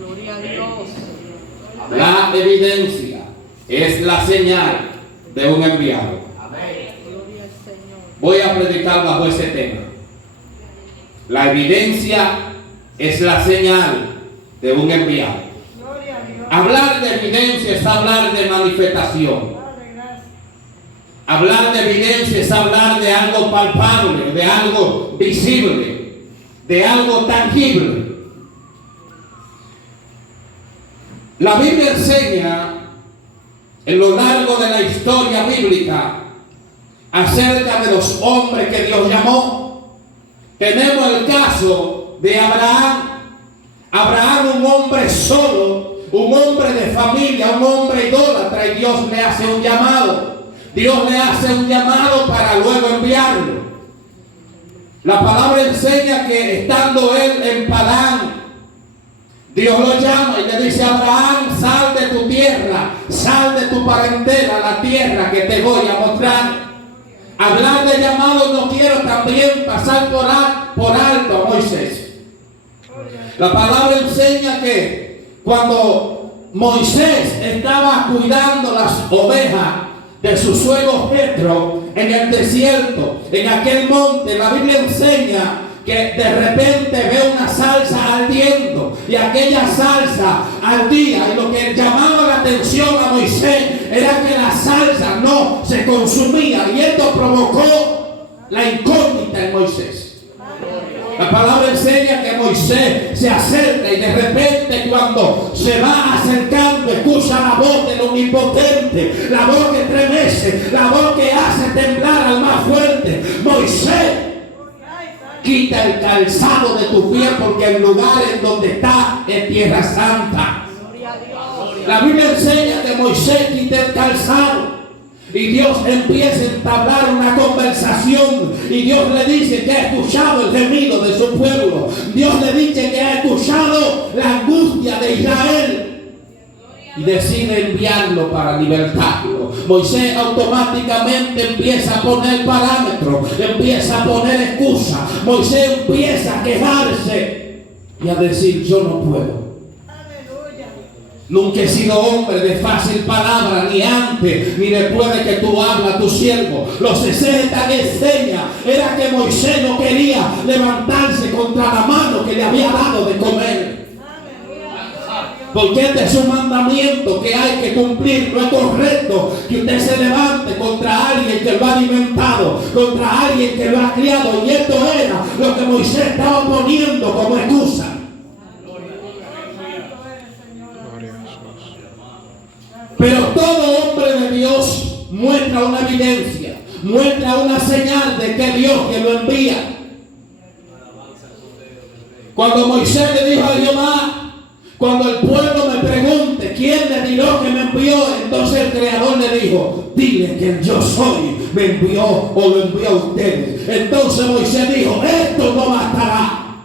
Gloria a Dios. La evidencia es la señal de un enviado. Gloria al Señor. Voy a predicar bajo ese tema. La evidencia es la señal de un enviado. Gloria a Dios. Hablar de evidencia es hablar de manifestación. Padre, gracias. Hablar de evidencia es hablar de algo palpable, de algo visible, de algo tangible. La Biblia enseña en lo largo de la historia bíblica acerca de los hombres que Dios llamó. Tenemos el caso de Abraham. Abraham, un hombre solo, un hombre de familia, un hombre idólatra, y Dios le hace un llamado. Dios le hace un llamado para luego enviarlo. La palabra enseña que estando él en Padán, Dios lo llama y le dice: Abraham, sal de tu tierra, sal de tu parentela, la tierra que te voy a mostrar. Hablar de llamado, no quiero también pasar por alto a Moisés. La palabra enseña que cuando Moisés estaba cuidando las ovejas de su suegro Jetro en el desierto, en aquel monte, la Biblia enseña que de repente ve una salsa ardiendo, y aquella salsa ardía, y lo que llamaba la atención a Moisés era que la salsa no se consumía, y esto provocó la incógnita en Moisés. La palabra enseña que Moisés se acerca, y de repente cuando se va acercando escucha la voz del omnipotente, la voz que estremece, la voz que hace temblar al más fuerte: Moisés, quita el calzado de tu pie, porque el lugar en donde está es tierra santa. La Biblia enseña que Moisés quita el calzado y Dios empieza a entablar una conversación, y Dios le dice que ha escuchado el gemido de su pueblo. Dios le dice que ha escuchado la angustia de Israel y decide enviarlo para libertarlo. Moisés automáticamente empieza a poner parámetros, empieza a poner excusas. Moisés empieza a quejarse y a decir: yo no puedo. Nunca he sido hombre de fácil palabra, ni antes ni después de que tú hablas, tu siervo. Los exégetas enseñan era que Moisés no quería levantarse contra la mano que le había dado de comer. Porque este es un mandamiento que hay que cumplir. No es correcto que usted se levante contra alguien que lo ha alimentado, contra alguien que lo ha criado. Y esto era lo que Moisés estaba poniendo como excusa. Pero todo hombre de Dios muestra una evidencia, muestra una señal de que Dios que lo envía. Cuando Moisés le dijo a Jehová: cuando el pueblo me pregunte quién le dijo que me envió, entonces el Creador le dijo: dile que el yo soy me envió, o lo envió a ustedes. Entonces Moisés dijo: esto no bastará.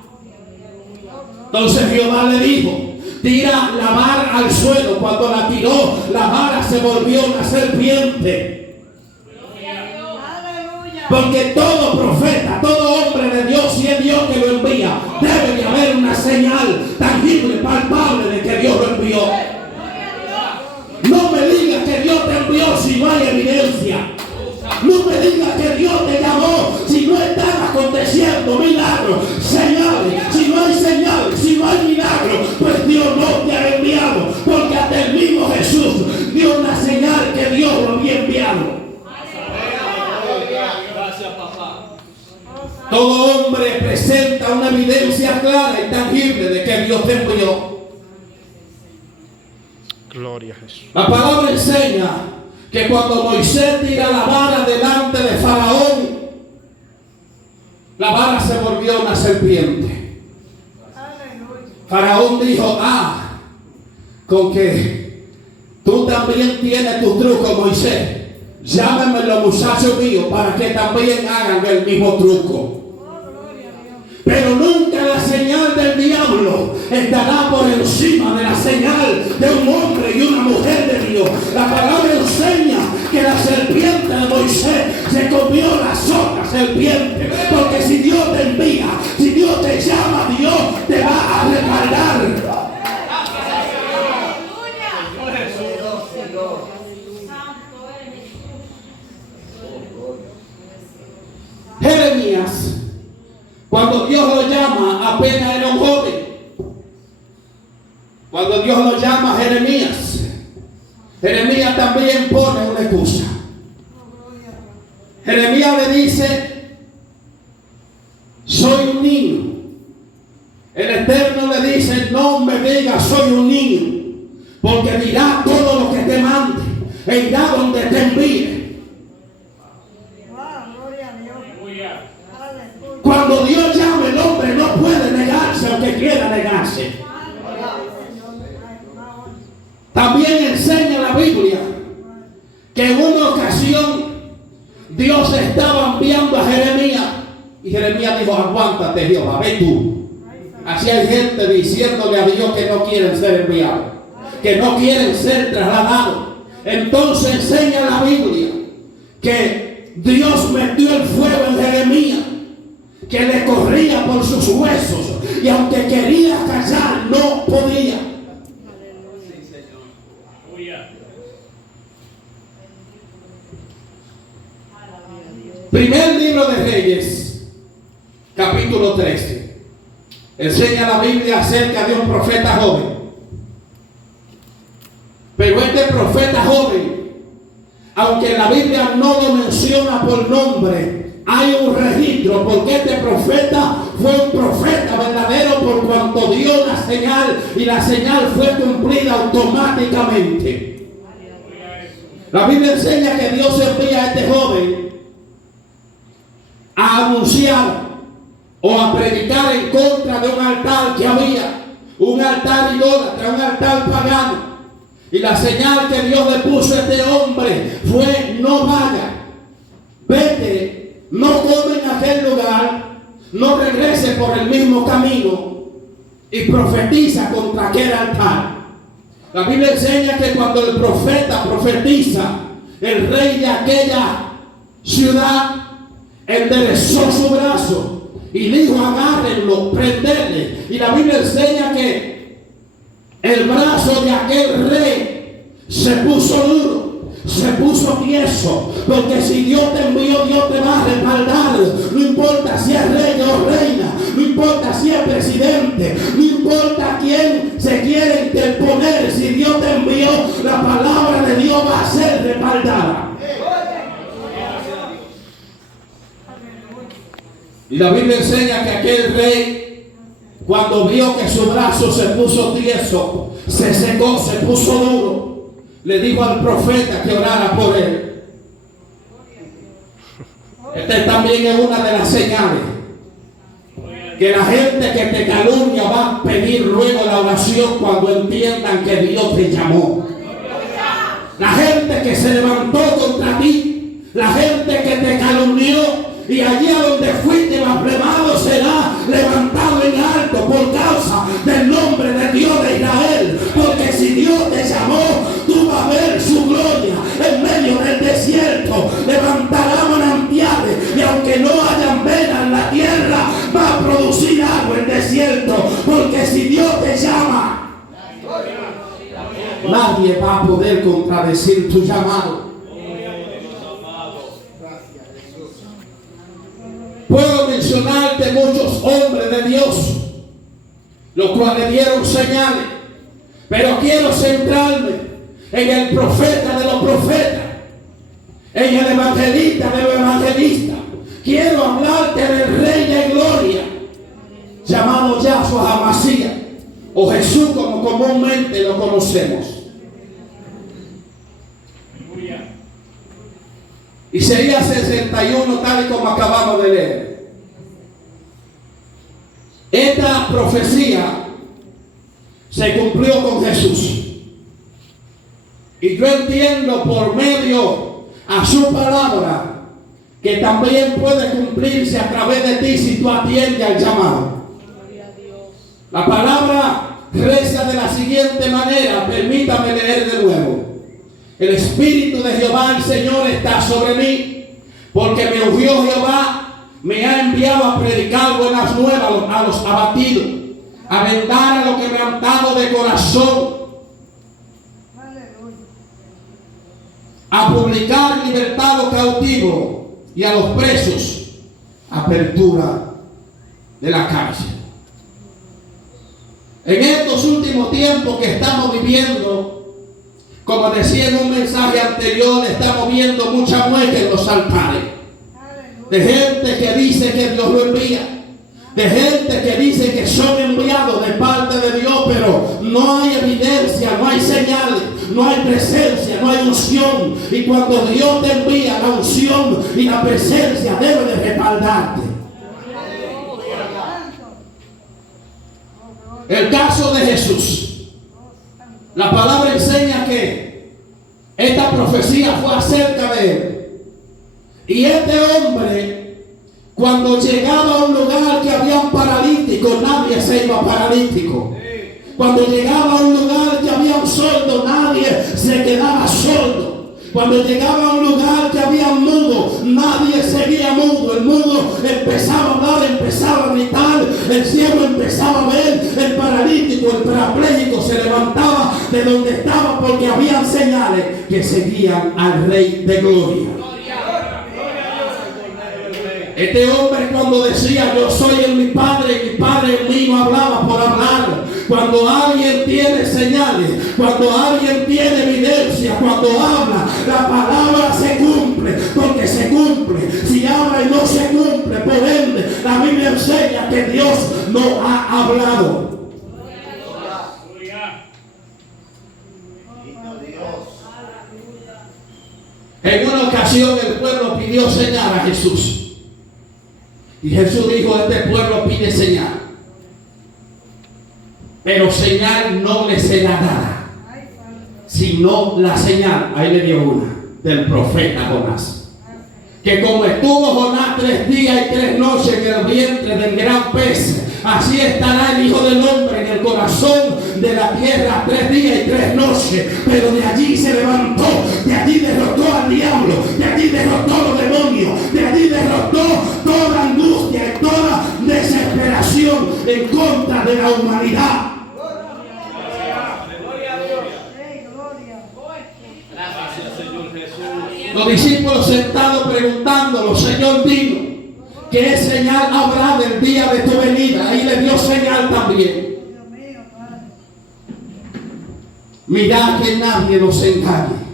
Entonces Jehová le dijo: tira la vara al suelo. Cuando la tiró, la vara se volvió una serpiente. Porque todo profeta, todo hombre de Dios, si es Dios que lo envía, debe de haber una señal tangible, palpable de que Dios lo envió. No me digas que Dios te envió si no hay evidencia. No me digas que Dios te llamó si no están aconteciendo milagros, señales. Si no hay señales, si no hay milagros, pues Dios no te ha enviado. Porque hasta el mismo Jesús dio una señal que Dios lo había enviado. Gracias, papá. Todo hombre presenta una evidencia clara y tangible de que Dios te envió. Gloria a Jesús. La palabra enseña que cuando Moisés tira la vara delante de Faraón, la vara se volvió una serpiente. Faraón dijo: con que tú también tienes tu truco, Moisés, llámenme los muchachos míos para que también hagan el mismo truco. Pero nunca la señal del diablo estará por encima de la señal de un hombre y una mujer de Dios. La palabra enseña que la serpiente de Moisés se comió las otras serpientes. Porque si Dios te envía, si Dios te llama, Dios te va a respaldar. Cuando Dios lo llama a Jeremías, Jeremías también pone una excusa. Jeremías le dice: soy un niño. El Eterno le dice: no me digas soy un niño, porque dirá todo lo que te mande e irá donde te envíe. Cuando Dios llama, el hombre no puede negarse aunque quiera negarse. También enseña la Biblia que en una ocasión Dios estaba enviando a Jeremías y Jeremías dijo: aguántate, Jehová, ve tú. Así hay gente diciéndole a Dios que no quieren ser enviados, que no quieren ser trasladados. Entonces enseña la Biblia que Dios metió el fuego en Jeremías, que le corría por sus huesos, y aunque quería callar, no podía. Primer libro de Reyes, capítulo 13. Enseña la Biblia acerca de un profeta joven. Pero este profeta joven, aunque la Biblia no lo menciona por nombre, hay un registro, porque este profeta fue un profeta verdadero por cuanto dio la señal, y la señal fue cumplida automáticamente. La Biblia enseña que Dios envía a este joven a anunciar o a predicar en contra de un altar que había, un altar idólatra, un altar pagano. Y la señal que Dios le puso a este hombre fue: no vaya, vete, no come en aquel lugar, no regrese por el mismo camino y profetiza contra aquel altar. La Biblia enseña que cuando el profeta profetiza, el rey de aquella ciudad enderezó su brazo y dijo: agárrenlo, prenderle. Y la Biblia enseña que el brazo de aquel rey se puso duro, se puso tieso, porque si Dios te envió, Dios te va a respaldar. No importa si es rey o reina, no importa si es presidente, no importa quién se quiere interponer. Si Dios te envió, la palabra de Dios va a ser respaldada. Y la Biblia enseña que aquel rey, cuando vio que su brazo se puso tieso, se secó, se puso duro, le dijo al profeta que orara por él. Esta también es una de las señales que la gente que te calumnia va a pedir luego la oración cuando entiendan que Dios te llamó. La gente que se levantó contra ti, la gente que te calumnió, y allí a donde fuiste blasfemado será levantado en alto por causa del nombre de Dios de Israel. Porque si Dios te llamó, tú vas a ver su gloria en medio del desierto. Levantará manantiales, y aunque no hayan venas en la tierra, va a producir agua el desierto. Porque si Dios te llama, nadie va a poder contradecir tu llamado. Puedo mencionarte muchos hombres de Dios, los cuales dieron señales, pero quiero centrarme en el profeta de los profetas, en el evangelista de los evangelistas. Quiero hablarte del Rey de Gloria, llamado Yahshua HaMashiach, o Jesús como comúnmente lo conocemos. Isaías 61, tal y como acabamos de leer. Esta profecía se cumplió con Jesús. Y yo entiendo por medio a su palabra que también puede cumplirse a través de ti si tú atiendes al llamado. La palabra reza de la siguiente manera, permítame leer de nuevo. El Espíritu de Jehová el Señor está sobre mí, porque me ungió Jehová, me ha enviado a predicar buenas nuevas a los abatidos, a vendar a los quebrantados de corazón, a publicar libertad a los cautivos y a los presos, apertura de la cárcel. En estos últimos tiempos que estamos viviendo, como decía en un mensaje anterior, estamos viendo mucha muerte en los altares. De gente que dice que Dios lo envía. De gente que dice que son enviados de parte de Dios, pero no hay evidencia, no hay señales, no hay presencia, no hay unción. Y cuando Dios te envía, la unción y la presencia debe de respaldarte. El caso de Jesús. La palabra enseña que esta profecía fue acerca de él. Y este hombre, cuando llegaba a un lugar que había un paralítico, nadie se iba paralítico. Cuando llegaba a un lugar que había un sordo, nadie se quedaba sordo. Cuando llegaba a un lugar que había un mudo, nadie seguía mudo. El mudo empezaba a hablar, empezaba a gritar, el ciego empezaba a ver, el paralítico, el parapléjico se levantaba de donde estaba porque habían señales que seguían al Rey de Gloria. Este hombre cuando decía yo soy en mi Padre y mi Padre en mí, no hablaba por hablar. Cuando alguien tiene señales, cuando alguien tiene evidencia, cuando habla, la palabra se cumple, porque se cumple. Si habla y no se cumple, por ende, la Biblia enseña que Dios no ha hablado. En una ocasión el pueblo pidió señal a Jesús. Y Jesús dijo, este pueblo pide señal, pero señal no le será dada, sino la señal, ahí le dio una, del profeta Jonás. Que como estuvo Jonás 3 días y 3 noches en el vientre del gran pez, así estará el Hijo del Hombre en el corazón de la tierra 3 días y 3 noches. Pero de allí se levantó, de allí derrotó al diablo, de allí derrotó a los demonios, de allí derrotó toda angustia y toda desesperación en contra de la humanidad. Los discípulos sentados preguntándolo, Señor, dinos, ¿qué señal habrá del día de tu venida? Ahí le dio señal también. Mirad que nadie nos engañe,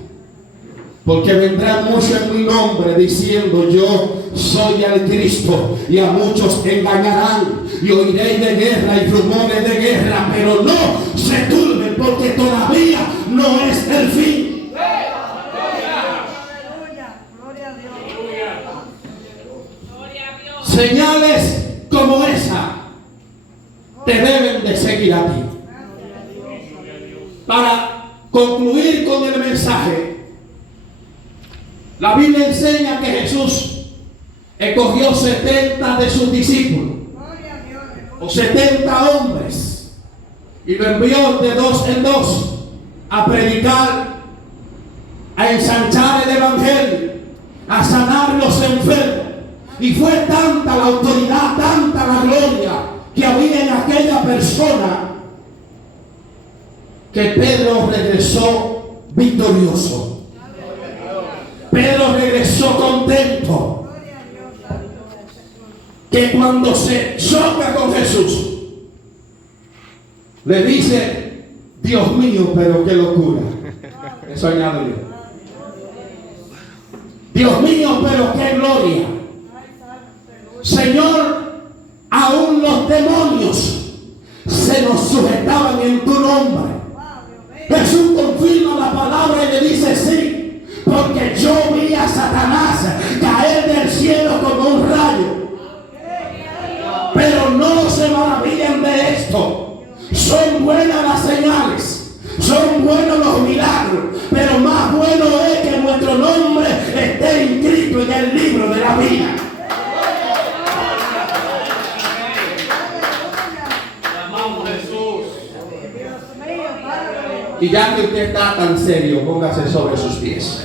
porque vendrán muchos en mi nombre diciendo yo soy el Cristo, y a muchos engañarán, y oiréis de guerra y rumores de guerra, pero no se turben, porque todavía no es el fin. Señales como esa te deben de seguir a ti. Para concluir con el mensaje, la Biblia enseña que Jesús escogió 70 de sus discípulos, o 70 hombres, y lo envió de 2 en 2 a predicar, a ensanchar el evangelio, a sanar los enfermos. Y fue tanta la autoridad, tanta la gloria que había en aquella persona, que Pedro regresó victorioso. Pedro regresó contento. Que cuando se choca con Jesús, le dice, Dios mío, pero qué locura. Eso añado yo. Dios mío, pero qué gloria. Señor, aún los demonios se nos sujetaban en tu nombre. Jesús confirma la palabra y le dice sí, porque yo vi a Satanás caer del cielo como un rayo. Pero no se maravillen de esto. Son buenas las señales, son buenos los milagros, pero más bueno es que nuestro nombre esté inscrito en el libro de la vida. Y ya que usted está tan serio, póngase sobre sus pies.